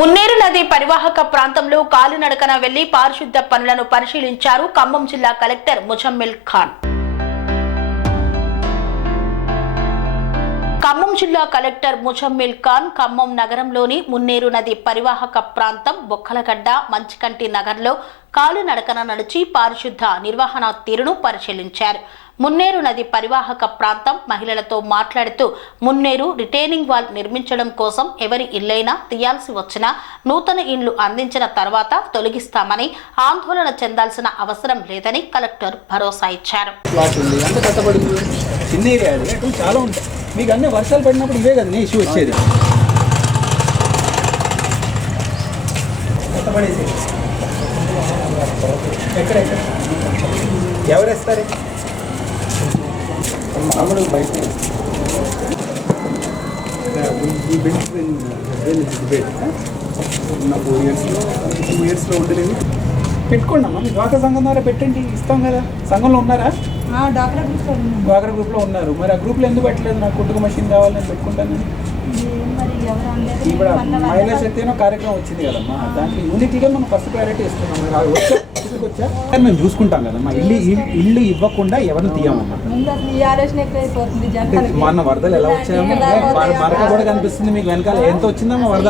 మున్నేరు నది పరివాహక ప్రాంతంలో కాలినడకన వెళ్ళి పారిశుద్ధ పనులను పరిశీలించారు ఖమ్మం జిల్లా కలెక్టర్ ముజమ్మిల్ ఖాన్. ఖమ్మం జిల్లా కలెక్టర్ ముజమ్మిల్ ఖాన్ ఖమ్మం నగరంలోని మున్నేరు నది పరివాహక ప్రాంతం బొక్కలగడ్డ మంచికంటి నగర్లో కాలినడకన నడిచి పారిశుద్ధ నిర్వహణ తీరును పరిశీలించారు. మున్నేరు నది పరివాహక ప్రాంతం మహిళలతో మాట్లాడుతూ మున్నేరు రిటైనింగ్ వాల్ నిర్మించడం కోసం ఎవరి ఇల్లైనా తీయాల్సి వచ్చినా నూతన ఇండ్లు అందించిన తర్వాత తొలగిస్తామని ఆందోళన చెందాల్సిన అవసరం లేదని కలెక్టర్ భరోసా ఇచ్చారు. చాలా ఉంటాయి. మీకు అన్ని వర్షాలు పడినప్పుడు ఇవే కదా ఇష్యూ వచ్చేది. కట్టబడేసి ఎక్కడ ఎక్కడ? ఎవరు అమ్ముడు బయట. ఈ బిల్డింగ్ డిబేట్ ఉన్న ఫోర్ ఇయర్స్లో టూ ఇయర్స్లో ఉండలేదు పెట్టుకోండి అమ్మా. మీ డ్వాక్రా సంఘం ద్వారా పెట్టండి. ఇస్తాం కదా. సంఘంలో ఉన్నారా? డ్వాక్రా గ్రూప్లో ఉన్నారు. మరి ఆ గ్రూప్లో ఎందుకు పెట్టలేదు? నాకు కుట్టుక మెషిన్ కావాలి నేను పెట్టుకుంటాను. ఇప్పుడు మహిళా శక్తి అనే కార్యక్రమం వచ్చింది కదమ్మా. దాంట్లో యూనిటీగా మనం ఫస్ట్ ప్రయారిటీ ఇస్తున్నాం. వచ్చా? మేము చూసుకుంటాం కదమ్మా. ఇల్లు ఇల్లు- ఇల్లు ఇవ్వకుండా ఎవరిని జనాలకి మొన్న వరదలు ఎలా వచ్చాయమ్మా? మరక కూడా కనిపిస్తుంది మీకు వెనకాల. ఎంత వచ్చిందమ్మా వరద?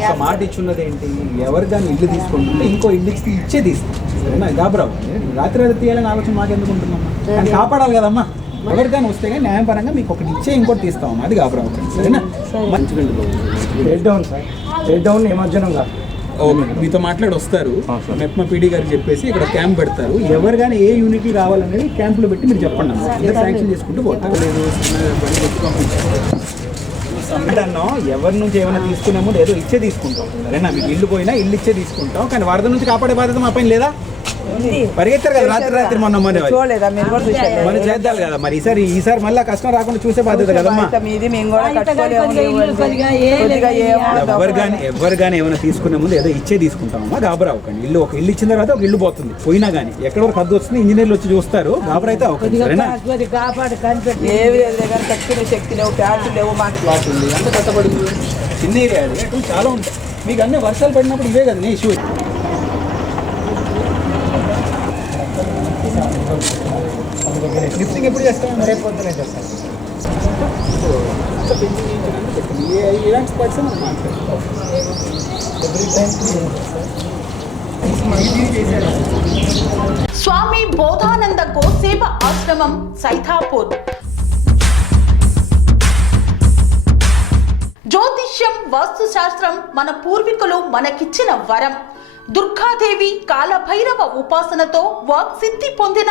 ఒక మాట ఇచ్చున్నది ఏంటి? ఎవరు కానీ ఇల్లు తీసుకుంటుంటే ఇంకో ఇల్లు ఇచ్చి ఇచ్చే తీస్తాం సరేనా? గాబరావు రాత్రి రాత్రి తీయాలని ఆలోచన మాకు ఎందుకు ఉంటుందమ్మా కానీ కాపాడాలి కదమ్మా. ఎవరు కానీ వస్తే కానీ న్యాయపరంగా మీకు ఒకటి ఇచ్చే ఇంకోటి తీస్తామమ్మా అది గాబరావు సరేనా? మంచిగా డౌన్ సార్ డౌన్ నిమజ్జనం కాదు. ఓకే మీతో మాట్లాడి వస్తారు. మెప్మా పీడీ గారికి చెప్పేసి ఇక్కడ క్యాంప్ పెడతారు. ఎవరు కానీ ఏ యూనిటీ రావాలనేది క్యాంపులో పెట్టి మీరు చెప్పండి అందరు శాంక్షన్ చేసుకుంటూ పోతారు. సంవిధానం ఎవరి నుంచి ఏమైనా తీసుకున్నామో లేదో ఇచ్చే తీసుకుంటాం. సరేనా? మీకు ఇల్లు పోయినా ఇల్లు ఇచ్చే తీసుకుంటాం. కానీ వరద నుంచి కాపాడే బాధ్యత మా పైన లేదా? పరిగెత్తారు కదా రాత్రి రాత్రి మొన్న చూడలేదా? మీరు కూడా చూసారు మరి చేద్దాం కదా మరి. ఈసారి ఈసారి మళ్ళీ కష్టం రాకుండా చూసే బాధ్యత కదమ్మా. మీది మేము కూడా ఎవరు కానీ ఎవరు కానీ ఏమైనా తీసుకునే ముందు ఏదో ఇచ్చే తీసుకుంటామమ్మా గాబరా అవ్వకండి. ఇల్లు ఒక ఇల్లు ఇచ్చిన తర్వాత ఒక ఇల్లు పోతుంది. పోయినా కానీ ఎక్కడ వరకు అద్దు వస్తుంది ఇంజనీర్లు వచ్చి చూస్తారు గాబరా అయితే అవ్వకండి సరేనా? కాపాడు కనిపెట్టి. ఏవి లేదు కానీ కట్టుకునే శక్తి లేవు ప్యాట్లు లేవు మాకు ప్లాట్ ఉంది. అంత చిన్న ఏరియా చాలా ఉంటాయి. మీకు అన్ని వర్షాలు పడినప్పుడు ఇవే కదా ఇష్యూ లిఫ్టింగ్ ఎప్పుడు చేస్తాం? రేపు పొద్దున చేస్తాం. ఇలాంటి spots every time Swami Bodhananda గోసేవ ఆశ్రమం సైథాపూర్ జ్యోతిష్యం వాస్తుశాస్త్రం మన పూర్వీకులు మనకిచ్చిన వరం. దుర్గాదేవి కాలభైరవ ఉపాసనతో వాక్సిద్ధి పొందిన